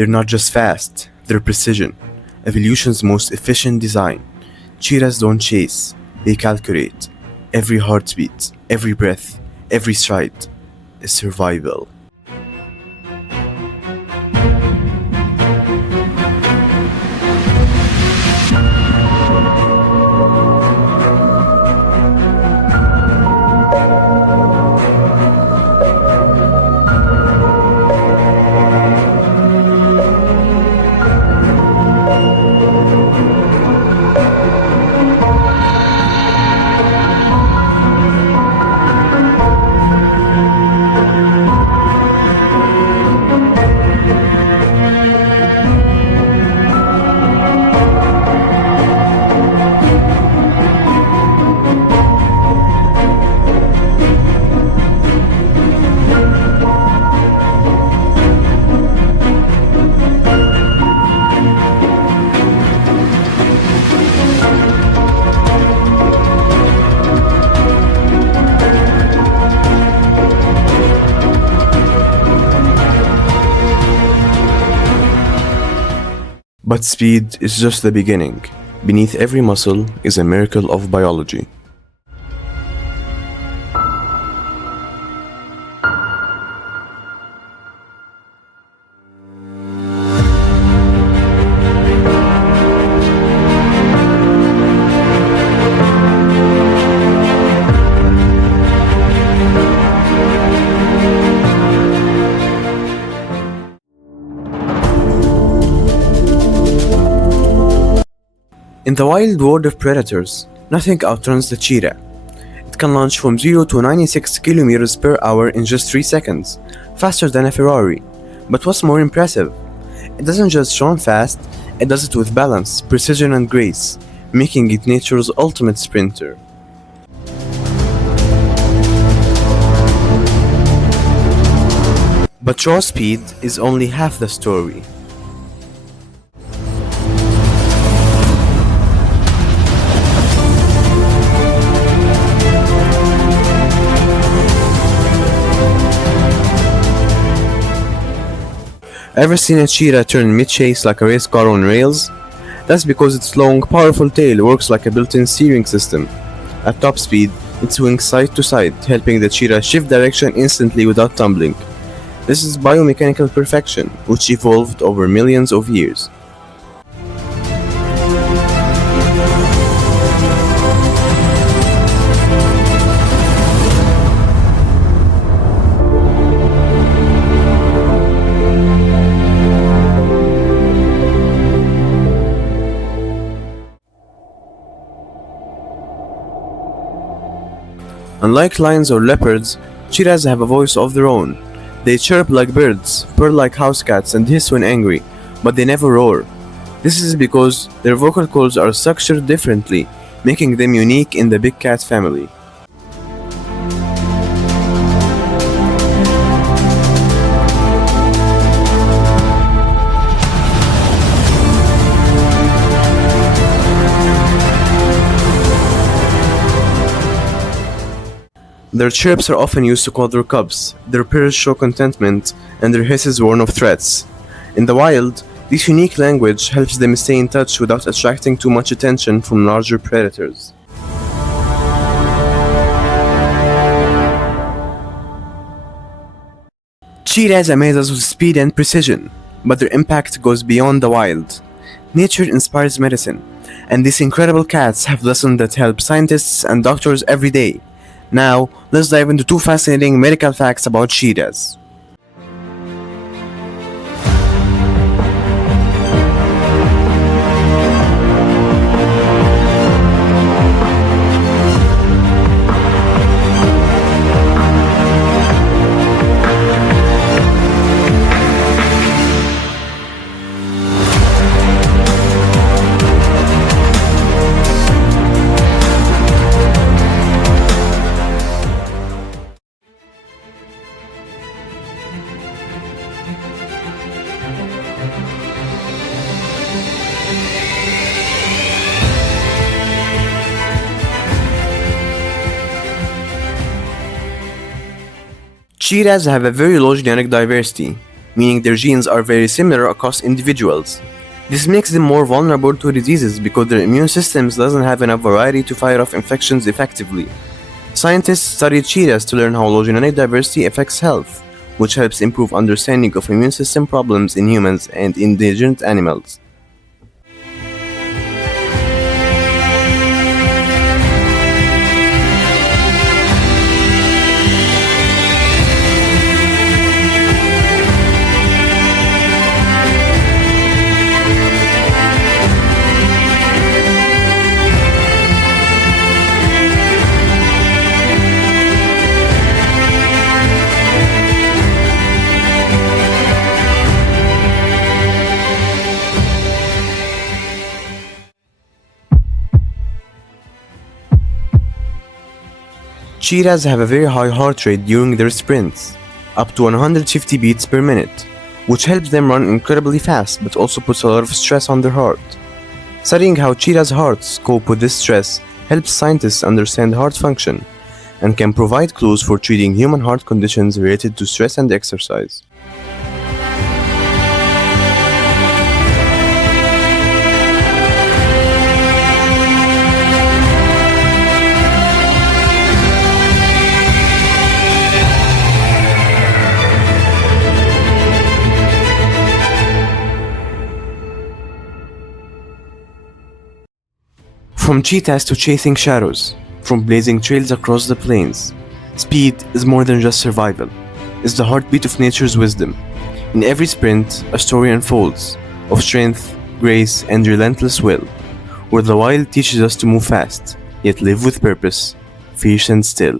They're not just fast, they're precision, evolution's most efficient design. Cheetahs don't chase, they calculate. Every heartbeat, every breath, every stride is survival. But speed is just the beginning. Beneath every muscle is a miracle of biology. In the wild world of predators, nothing outruns the cheetah. It can launch from 0 to 96 km per hour in just 3 seconds, faster than a Ferrari. But what's more impressive? It doesn't just run fast, it does it with balance, precision and grace, making it nature's ultimate sprinter. But raw speed is only half the story. Ever seen a cheetah turn mid-chase like a race car on rails? That's because its long, powerful tail works like a built-in steering system. At top speed, it swings side to side, helping the cheetah shift direction instantly without tumbling. This is biomechanical perfection, which evolved over millions of years. Unlike lions or leopards, cheetahs have a voice of their own. They chirp like birds, purr like house cats, and hiss when angry, but they never roar. This is because their vocal cords are structured differently, making them unique in the big cat family. Their chirps are often used to call their cubs, their purrs show contentment, and their hisses warn of threats. In the wild, this unique language helps them stay in touch without attracting too much attention from larger predators. Cheetahs amaze us with speed and precision, but their impact goes beyond the wild. Nature inspires medicine, and these incredible cats have lessons that help scientists and doctors every day. Now, let's dive into 2 fascinating medical facts about cheetahs. Cheetahs have a very low genetic diversity. meaning their genes are very similar across individuals. This makes them more vulnerable to diseases because their immune systems doesn't have enough variety to fight off infections effectively. Scientists study cheetahs to learn how genetic diversity affects health, which helps improve understanding of immune system problems in humans and endangered animals. Cheetahs have a very high heart rate during their sprints, up to 150 beats per minute, which helps them run incredibly fast but also puts a lot of stress on their heart. Studying how cheetahs' hearts cope with this stress helps scientists understand heart function and can provide clues for treating human heart conditions related to stress and exercise. From cheetahs to chasing shadows, from blazing trails across the plains, speed is more than just survival. It's the heartbeat of nature's wisdom. In every sprint, a story unfolds of strength, grace, and relentless will, where the wild teaches us to move fast, yet live with purpose, fierce and still.